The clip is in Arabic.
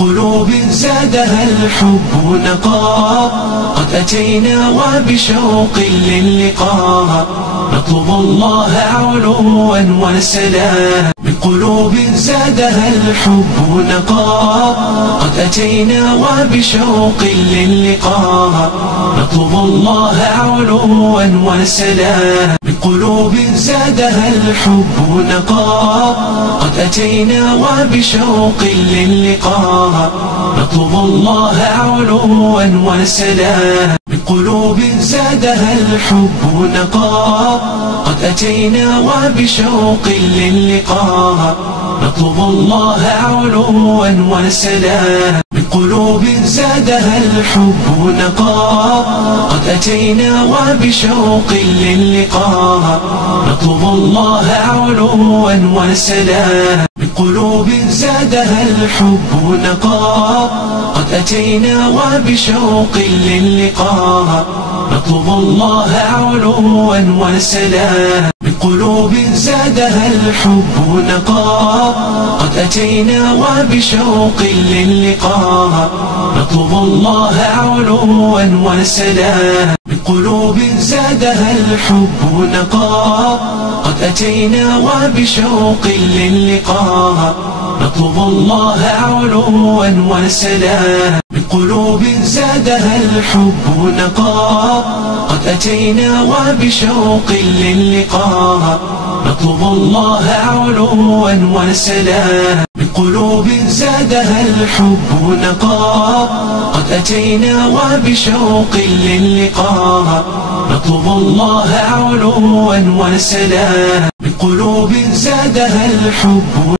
بقلوب زادها الحب نقاء، قد أتينا وبشوق للقاء، نطلب الله علوا وسلام. بقلوب زادها الحب نقاء، قد أتينا وبشوق للقاء، نطلب الله علوا وسلام. بقلوب زادها الحب نقاء، قد أتينا وبشوق للقاء، نطلب الله علوا وسلام. بقلوب زادها الحب نقاء، قد أتينا وبشوق للقاء، نطلب الله علوا وسلام. بقلوب زادها الحب نقاء، قد أتينا وبشوق للقاء، نطلب الله علوا وسلام. بقلوب زادها الحب نقاء، قد أتينا وبشوق للقاء، نطلب الله علوا وسلام. بقلوب زادها الحب نقاء، قد أتينا وبشوق للقاء، نطلب الله علوا وسلام. بقلوب زادها الحب نقاء، قد أتينا وبشوق للقاء، نطلب الله علوا وسلام. بقلوب زادها الحب نقاء، قد أتينا وبشوق للقاء، نطلب الله علوا وسلام. بقلوب زادها الحب نقاء، قد أتينا وبشوق للقاء، نطلب الله علوا وسلام. بقلوب زادها الحب